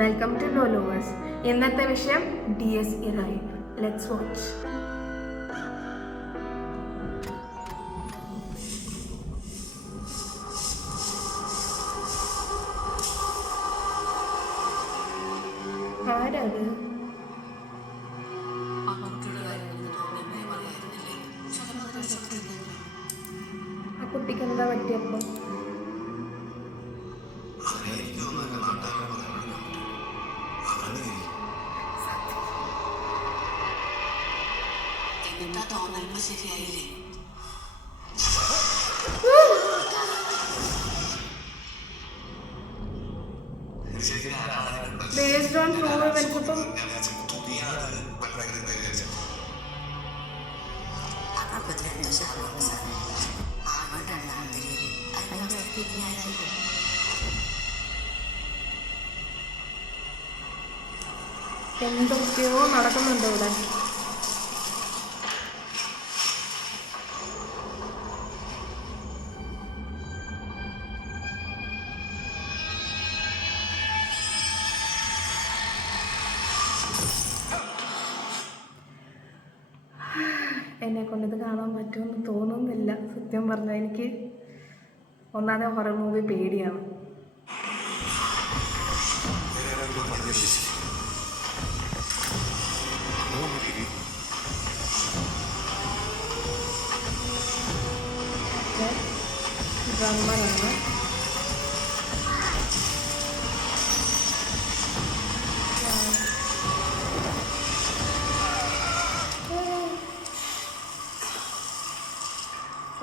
Welcome to know lowers. ഇന്നത്തെ വിഷയം DS ഇറായി. Let's watch. ആരത്? ആ കുട്ടിക്ക് എന്താ പറ്റിയപ്പം? ശരിയായില്ലേ? Based on true events അപ്പം എന്തൊക്കെയോ നടക്കുന്നുണ്ട് ഇവിടെ. എന്നെ കൊണ്ടിത് കാണാൻ പറ്റുമെന്ന് തോന്നുന്നില്ല. സത്യം പറഞ്ഞാൽ എനിക്ക് ഒന്നാമതെ ഹൊറർ മൂവി പേടിയാണ്. ഡ്രമ്മറാണ്.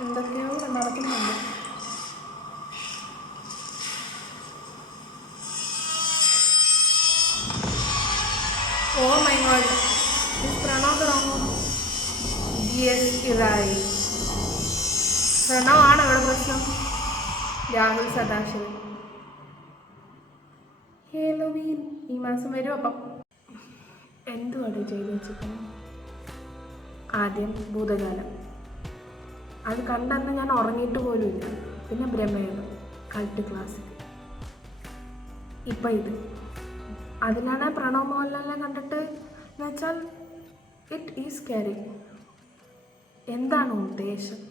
എന്തൊക്കെയോ നടക്കുന്നുണ്ട്. Oh my god, Pranav DS ഇറായി. പ്രണവാണ് ഇവിടെ പ്രശ്നം. രാഹുൽ സദാശിവൻ. ഹേലോവീൻ ഈ മാസം വരും. അപ്പം എന്തുവാണ് ചെയ്ത് വെച്ചിരിക്കുന്നത്? ആദ്യം ഭൂതകാലം, അത് കണ്ടന്ന് ഞാൻ ഉറങ്ങിയിട്ട് പോലുമില്ല. പിന്നെ ബ്രഹ്മയുഗം, കൾട്ട് ക്ലാസിക്. ഇപ്പം ഇത് അതിനാണ് പ്രണവ് മോഹൻലാലിനെ കണ്ടിട്ട് എന്ന് വെച്ചാൽ ഇറ്റ് ഈസ് സ്കാരി. എന്താണ് ഉദ്ദേശം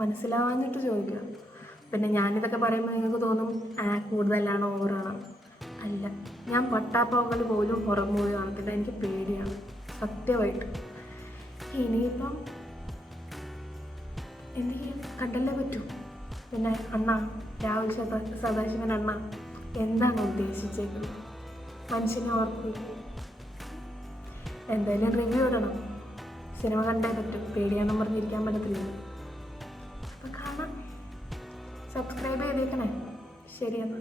മനസ്സിലാവാഞ്ഞിട്ട് ചോദിക്കുക. പിന്നെ ഞാനിതൊക്കെ പറയുമ്പോൾ നിങ്ങൾക്ക് തോന്നും കൂടുതലാണോ ഓവറാണോ. അല്ല, ഞാൻ പട്ടാപ്പകൽ പോലും ഹൊറർ മൂവി കാണത്തില്ല. എനിക്ക് പേടിയാണ് സത്യമായിട്ട്. ഇനിയിപ്പം എന്ത് ചെയ്യും? കണ്ടല്ലേ പറ്റൂ. പിന്നെ അണ്ണ രാഹുൽ സദാശിവൻ അണ്ണ എന്താണ് ഉദ്ദേശിച്ചേക്കുന്നത്? മനുഷ്യനെ ഓർക്കും. എന്തായാലും റിവ്യൂ ഇടണം. സിനിമ കണ്ടേ പറ്റും. പേടിയാണെന്ന് പറഞ്ഞിരിക്കാൻ പറ്റത്തില്ല. അപ്പം കാണാം. സബ്സ്ക്രൈബ് ചെയ്തേക്കണേ. ശരിയെന്നാ.